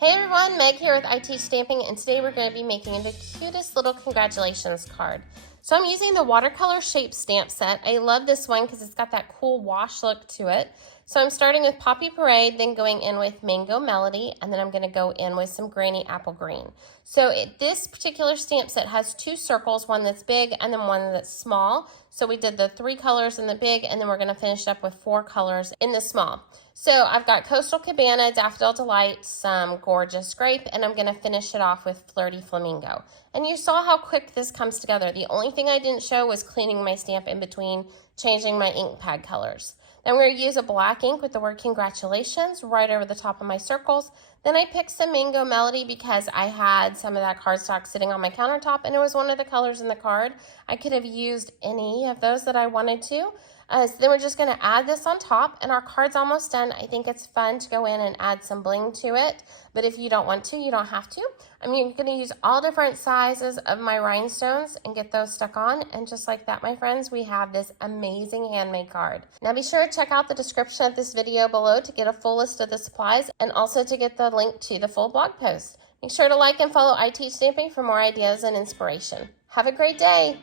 Hey everyone, Meg here with IT Stamping, and today we're going to be making the cutest little congratulations card. So I'm using the Watercolor Shapes stamp set. I love this one because it's got that cool wash look to it. So I'm starting with Poppy Parade, then going in with Mango Melody, and then I'm going to go in with some Granny Apple Green. So this particular stamp set has two circles, one that's big and then one that's small. So we did the 3 colors in the big, and then we're going to finish up with 4 colors in the small. So I've got Coastal Cabana, Daffodil Delight, some Gorgeous Grape, and I'm going to finish it off with Flirty Flamingo. And you saw how quick this comes together. The only thing I didn't show was cleaning my stamp in between, changing my ink pad colors. Then we're going to use a black ink with the word congratulations right over the top of my circles. Then I picked some Mango Melody because I had some of that cardstock sitting on my countertop and it was one of the colors in the card. I could have used any of those that I wanted to. So then we're just going to add this on top, and our card's almost done. I think it's fun to go in and add some bling to it, but if you don't want to, you don't have to. I'm going to use all different sizes of my rhinestones and get those stuck on, and just like that, my friends, we have this amazing handmade card. Now be sure to check out the description of this video below to get a full list of the supplies and also to get the link to the full blog post. Make sure to like and follow IT Stamping for more ideas and inspiration. Have a great day!